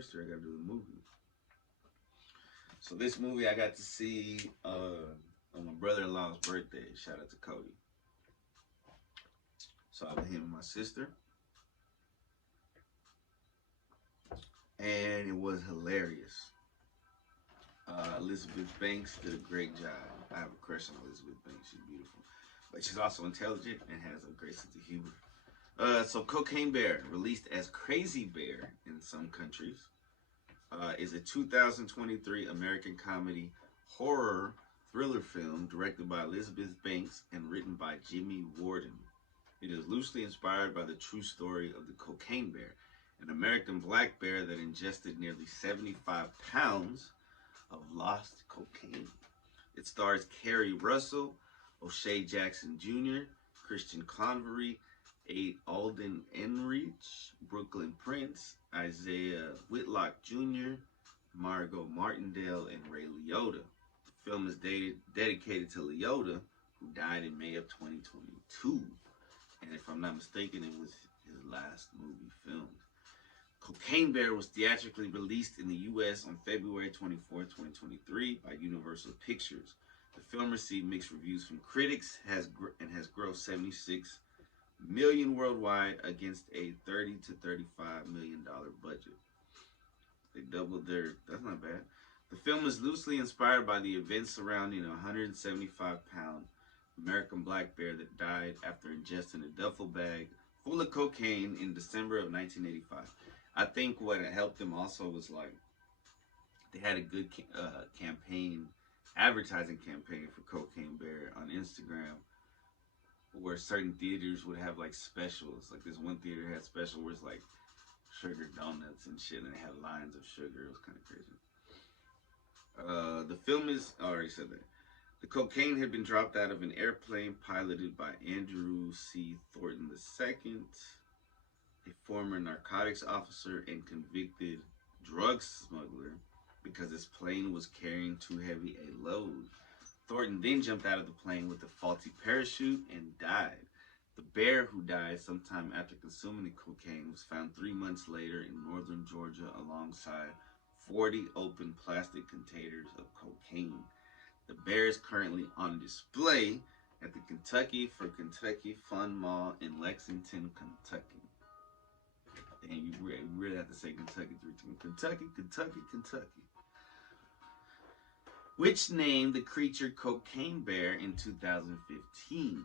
first, or I gotta do the movie? So this movie I got to see on my brother-in-law's birthday. Shout out to Cody. So I with him and my sister, and it was hilarious. Elizabeth Banks did a great job. I have a crush on Elizabeth Banks. She's beautiful, but she's also intelligent and has a great sense of humor. So Cocaine Bear, released as Crazy Bear in some countries, is a 2023 American comedy horror thriller film directed by Elizabeth Banks and written by Jimmy Warden. It is loosely inspired by the true story of the Cocaine Bear, an American black bear that ingested nearly 75 pounds of lost cocaine. It stars Kerry Russell, O'Shea Jackson Jr., Christian Convery, Alden Enrich, Brooklyn Prince, Isaiah Whitlock Jr., Margot Martindale, and Ray Liotta. The film is dedicated to Liotta, who died in May of 2022. And if I'm not mistaken, it was his last movie filmed. Cocaine Bear was theatrically released in the U.S. on February 24, 2023 by Universal Pictures. The film received mixed reviews from critics and has grossed $76 million worldwide against a $30 to $35 million budget. They doubled their, that's not bad. The film is loosely inspired by the events surrounding a 175-pound American black bear that died after ingesting a duffel bag full of cocaine in December of 1985. I think what helped them also was like they had a good advertising campaign for Cocaine Bear on Instagram, where certain theaters would have like specials. Like this one theater had special where it's like sugar donuts and shit, and they had lines of sugar. It was kind of crazy. The film is, I already said that. The cocaine had been dropped out of an airplane piloted by Andrew C. Thornton II, a former narcotics officer and convicted drug smuggler, because his plane was carrying too heavy a load. Thornton then jumped out of the plane with a faulty parachute and died. The bear, who died sometime after consuming the cocaine, was found 3 months later in northern Georgia alongside 40 open plastic containers of cocaine. The bear is currently on display at the Kentucky Fun Mall in Lexington, Kentucky. And you really have to say Kentucky 3 times. Kentucky, Kentucky, Kentucky. Which named the creature Cocaine Bear in 2015.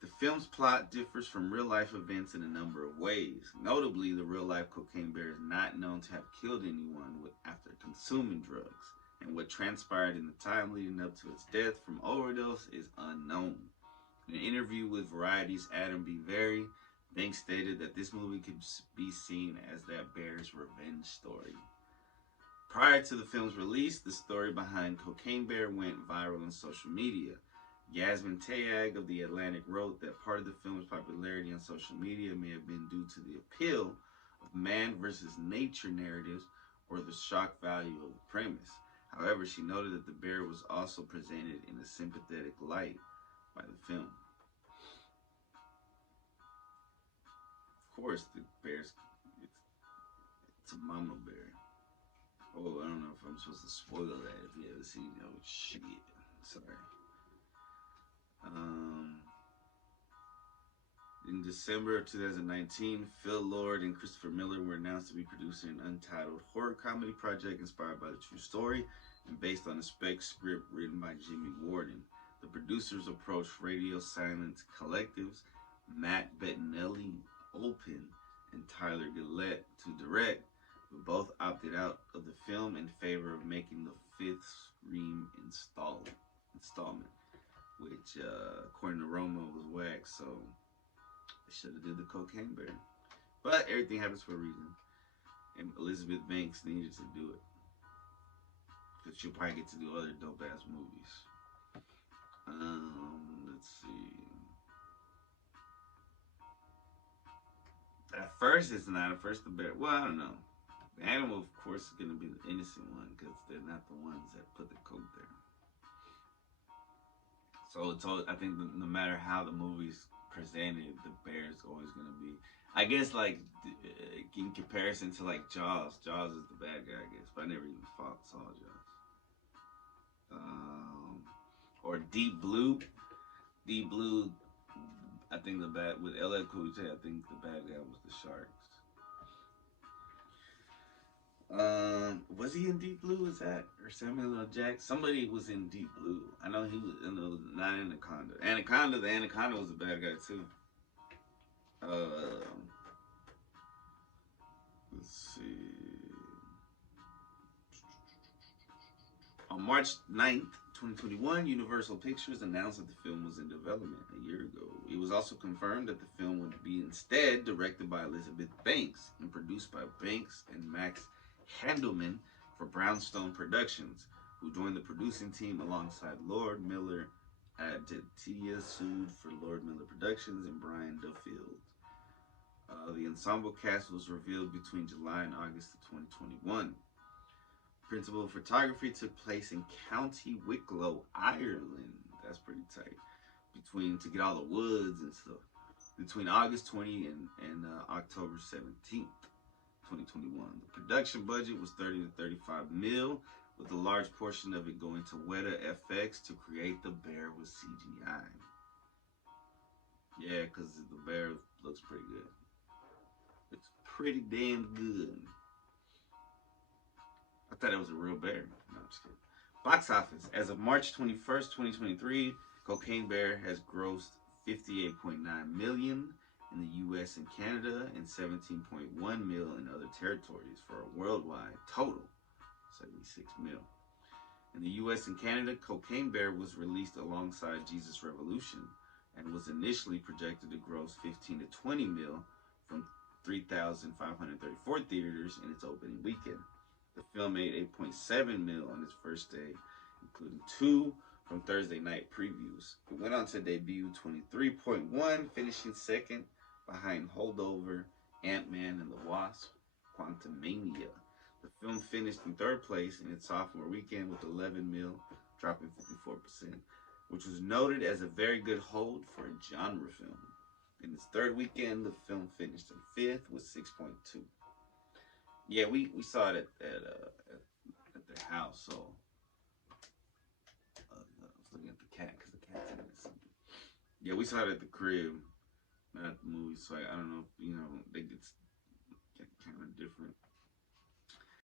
The film's plot differs from real-life events in a number of ways. Notably, the real-life Cocaine Bear is not known to have killed anyone after consuming drugs, and what transpired in the time leading up to its death from overdose is unknown. In an interview with Variety's Adam B. Very, Banks stated that this movie could be seen as that bear's revenge story. Prior to the film's release, the story behind Cocaine Bear went viral on social media. Yasmin Tayag of The Atlantic wrote that part of the film's popularity on social media may have been due to the appeal of man versus nature narratives or the shock value of the premise. However, she noted that the bear was also presented in a sympathetic light by the film. Of course, the bear's, it's a mama bear. Oh, I don't know if I'm supposed to spoil that if you ever seen it. Oh, shit. Sorry. In December of 2019, Phil Lord and Christopher Miller were announced to be producing an untitled horror comedy project inspired by the true story and based on a spec script written by Jimmy Warden. The producers approached Radio Silence Collective's Matt Bettinelli Olpin and Tyler Gillette to direct, but both opted out of the film in favor of making the fifth Scream installment, which, according to Roma, was whack, so they should have did the Cocaine Bear. But everything happens for a reason, and Elizabeth Banks needed to do it, because she'll probably get to do other dope-ass movies. Let's see. At first, it's not. At first, the bear. Well, I don't know. The animal, of course, is going to be the innocent one because they're not the ones that put the coke there. So I think no matter how the movie's presented, the bear is always going to be. I guess like in comparison to like Jaws, Jaws is the bad guy, I guess. But I never even saw Jaws. Um, or Deep Blue. Deep Blue. I think the bad with LL Cool J. I think the bad guy was the Sharks. Was he in Deep Blue? Is that or Samuel L. Jackson? Somebody was in Deep Blue. I know he was. Not Anaconda. Anaconda. The Anaconda was a bad guy too. Uh, let's see. On March 9th, 2021, Universal Pictures announced that the film was in development a year ago. It was also confirmed that the film would be instead directed by Elizabeth Banks and produced by Banks and Max Handelman for Brownstone Productions, who joined the producing team alongside Lord Miller at Tia sued for Lord Miller Productions and Brian Duffield. The ensemble cast was revealed between July and August of 2021. Principal photography took place in County Wicklow, Ireland. That's pretty tight. To get all the woods and stuff. Between August 20 and October 17th, 2021. The production budget was 30 to 35 mil, with a large portion of it going to Weta FX to create the bear with CGI. Yeah, because the bear looks pretty good. It's pretty damn good. I thought it was a real bear. No, I'm just kidding. Box office. As of March 21st, 2023, Cocaine Bear has grossed $58.9 million in the US and Canada and $17.1 million in other territories for a worldwide total $76 million. In the US and Canada, Cocaine Bear was released alongside Jesus Revolution and was initially projected to gross 15 to 20 million from 3,534 theaters in its opening weekend. The film made 8.7 million on its first day, including 2 from Thursday night previews. It went on to debut 23.1, finishing second behind Holdover, Ant-Man and the Wasp, Quantumania. The film finished in third place in its sophomore weekend with 11 mil, dropping 54%, which was noted as a very good hold for a genre film. In its third weekend, the film finished in fifth with 6.2. Yeah, we saw it at their house, so I was looking at the cat because the cat's in it. Yeah, we saw it at the crib, not at the movie, so I don't know if, they get kind of different.